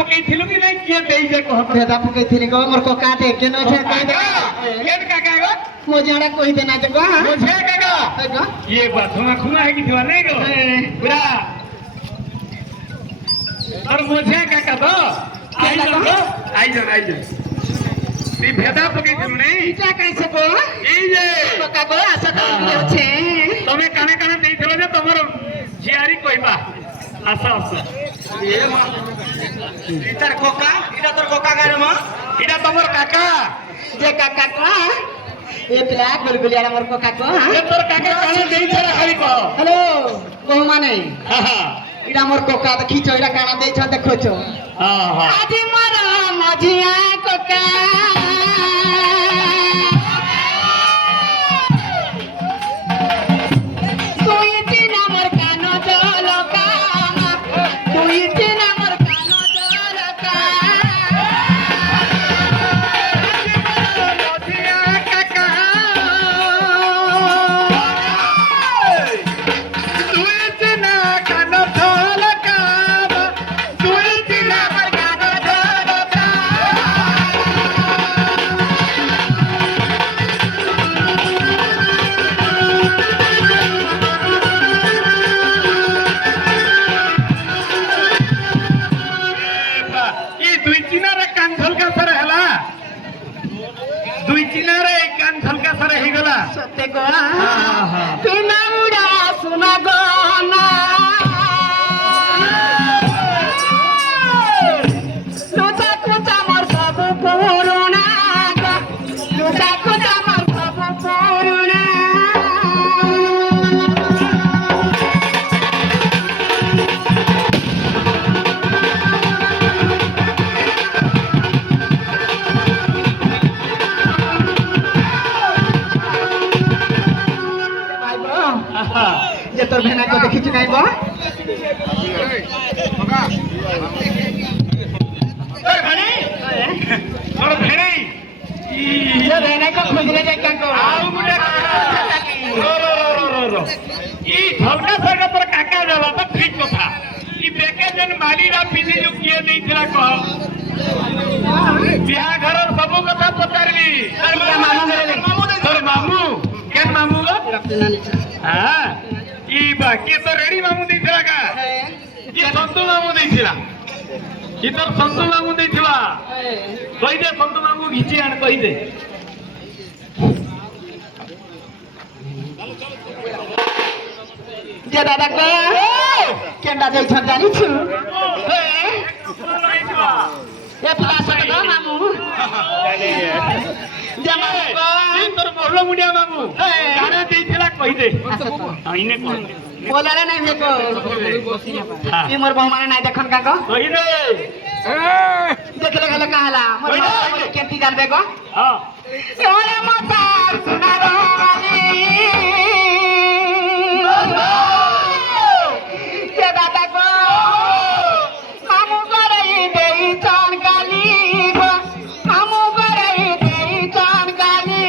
ପକେଇଥିଲୁ କି ନାଇଁ କିଏ ଦେଇଛେ କହ ଭେଦା ପକେଇଥିଲି ଗো ମୋର କକାଟେ କେନ ଅଛି କହିଦେ କେନ୍ କାକା ଗো ମୋ ଜାଣା କହିଦେ ନା ଯେ ଗো ବୁଝେ କାକା ଇଏ ବାଥୁମା ଖୁମା ହେଇକି ଥିବା ନାଇଁ ଗো ପୁରା और मुझे क्या कहता आई ती भेदा पके तुम नहीं इटा कैसे को ई जे कका को आशा कर छे तमे काने काने नहीं थलो जे तमर जियारी कहबा आशा आशा इतर कोका इटा तोर कोका गारे म इटा तमर काका जे काका को ए पिला गुलगुलिया मोर कोका को ए तोर काका काने देई छरा हरि को हेलो को माने हां इटा मोर कोका त खिचो इटा काना देई छ देखो छ हां आज मोर मझिया कोका सत्य को पिनाउड़ा सुना गाना लुचा कुचा मोर सब पुरुना लुचा कुचा मोर सब पुरुना जे तोर भेना को देखि छु नाइबो और भेणी ये भेना को खोजले जाय का को आउ गुटे रो ई धलका सगा पर काका देला तो ठीक कथा ई बेके जन माली रा पिनी जो किए नहीं थिला कह बिहा घर सब कथा पचारली तोर मामू केन मामू गो हां ई बाकी तो रेडी मामू देथिला का ये संतु मामू देथिला ई तो संतु मामू देथिला कहि दे संतु मामू घिची आन कहि दे जे दादा को केंडा जाय छ जानी छु ए फलासा को मामू जमा को ई तोर मोरलो मुडिया मामू गाना देथिला कहि दे इने कोन बोलाले नहीं देखो ये मोर बहुमाने नहीं देखन का को कहि दे देखले गले कहला मोर केंती जानबे को हां ओरे माता सुना रे ये दादा को मामू करे देई चान काली मामू करे देई चान काली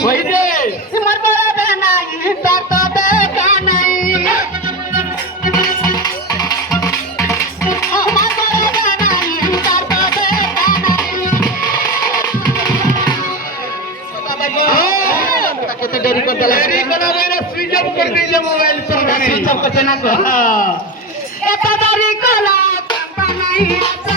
वही दे मर बड़ा नहीं तर तो देखा नहीं मर बड़ा नहीं तर तो देखा नहीं कितने देरी कर दिला देरी करा मेरा स्विच ऑफ कर दीजिए मोबाइल पर स्विच ऑफ करते ना को हां एता देरी कला कंपा नहीं आता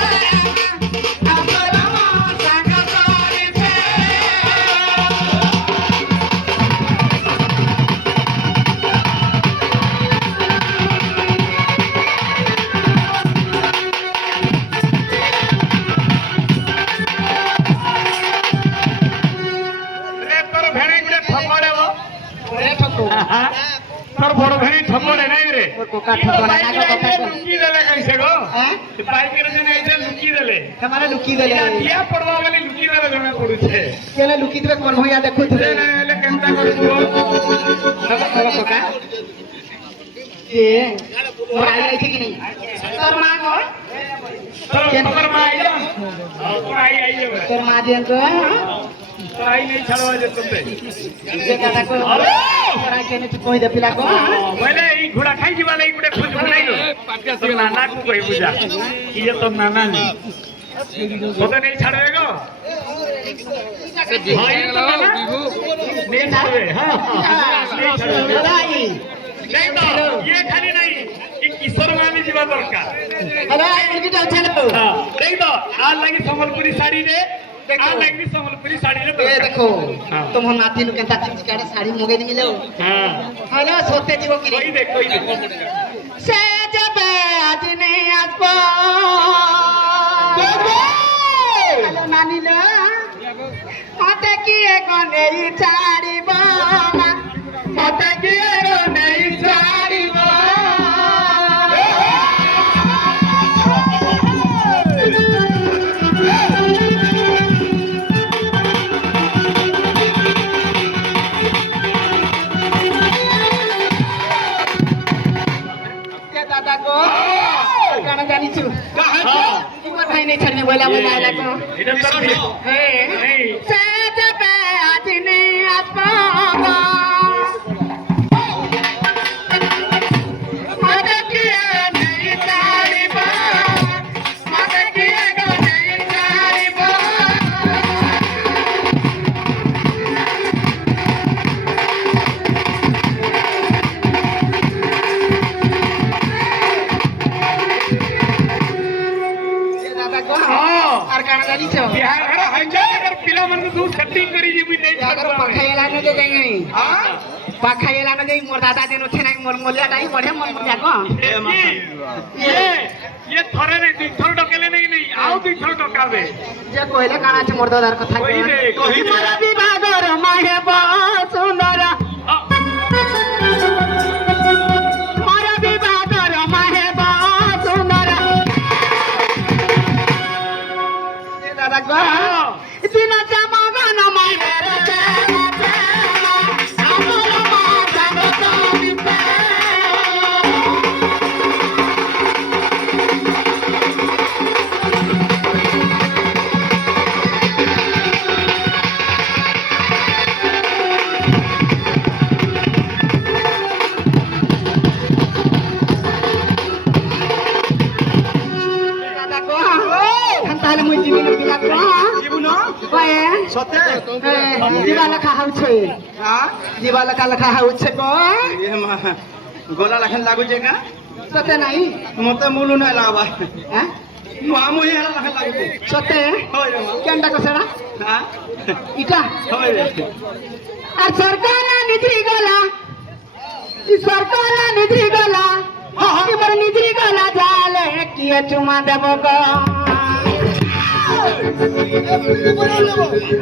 तोर बड़ भेणी ठपड़े नहीं रे कोका ठपड़ा ना को कथा को लुकी देले कैसे गो हैं बाइक रे जने ऐसे लुकी देले हमारे लुकी देले दिया पड़वा वाली लुकी देले जमे पड़ू छे केले लुकी देबे कोन भैया देखु थे ले केनता करू कोका ए मोबाइल आई थी कि नहीं তোর মা আইয়া তোর আই যাবে তোর মা দিয়ে তো তোর আই নেই ছাড়বা যে তোতে যে কথা কো তোরা কেনে তুই কই দে পিলা কো বলে এই ঘোড়া খাই দিবা এই গুড়ে খুঁজ বুঝাইলো তোর নানা কু কই বুঝা কি যে তোর নানা নি তোতে নেই ছাড়বে গো ভাই তো নানা নেই ছাড়বে হ্যাঁ নেই ছাড়বে ভাই नहीं तो ये खाली नहीं कि किशोर मानी जीवा दरकार हेलो एनकी जाऊ चलो हां नहीं तो आज लगी संबलपुरी साड़ी रे आज लगी संबलपुरी साड़ी रे ए देखो तुम नाती नु केंता चिकाड़े साड़ी मोगे दी मिलो हां हेलो सोते जीवो की कोई दे से जब आज नहीं आसपो हेलो नानी लो मते की एको नहीं छाड़ीबो मते की एको नहीं छाड़ीबो दादा को गाना जानी छु हां इमर भाई नहीं छड़ने बोला बोला लागो इधर तरफ हे नहीं से जब आज नहीं आसपागा मदद किए नहीं छाड़ीबो मदद किए गो नहीं छाड़ीबो दादा को हां और गाना जानी छु बिहार घर हंजा अगर पिला मन को सेटिंग करी जी भी नहीं अगर छाड़बा पखायला न दे देंगे हां पखायला न दे मोर दादा देनो छे मोर मोलिया दाई बढ़े मन मजा को ये थोड़े नहीं दुई थोड़ डकेले नहीं आओ दुई थोड़ डकावे जे कहले काना छे मोर दादार कथा कहि दे मोर विभागर माहे बा सुंदर मोर विभागर माहे बा सुंदर ए दादा को दिन जमा गाना माहे रे अमर मा जाने तो बिपे दादा को खानताले मुई जीवन बिला को जीवनो ओए सते जीवा लखा हाउछे हाँ जीवा लखा हाउछे को ये गोला लखन लागू जेगा सते नहीं मते मुलु ना लावा हैं मामू ही हला लखन लागू सते होय रे मा केंडा को सेड़ा हाँ इटा होय रे আর সরকার নিদ্রি গলা ই সরকার নিদ্রি গলা এবার নিদ্রি গলা জালে কি চুমা দেব গো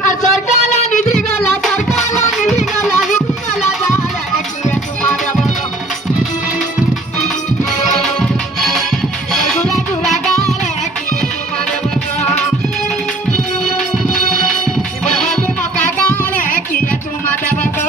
আর সরকার নিদ্রি গলা জালে কি চুমা দেব গো গুলা গুলা গালে কি চুমা দেব গো এবার হাতে মকা গালে কি চুমা দেব গো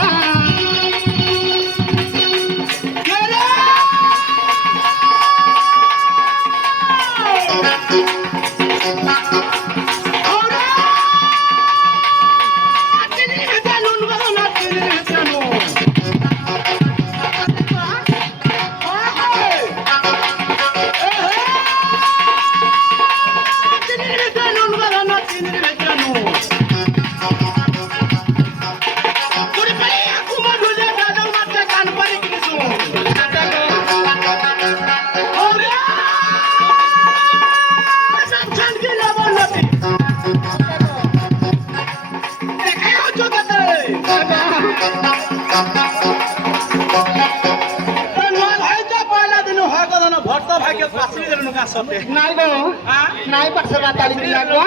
ভর্তা ভাগ্য পাসলি দেন নুকা সতে নাই গো নাই পাকসরা তালি দিলা গো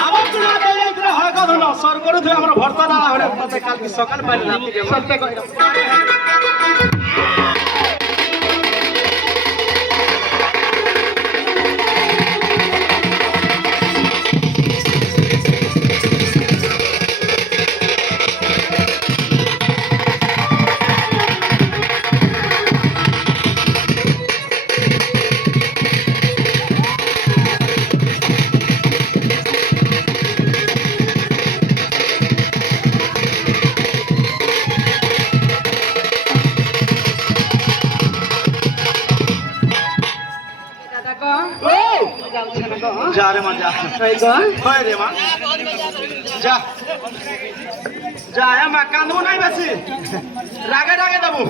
আমার তো না দেয় এইগুলো হয় কথা না সরকার ধরে আমরা ভর্তা না হলে তাতে কালকে সকাল পাইলে রাতে সত্যি কই দাদা গো ও যাচ্ছে না গো যা রে মা যা ওই গো হয় রে মা যা যা মা কান্দবো নাই বেশি রাগে রাগে দেবো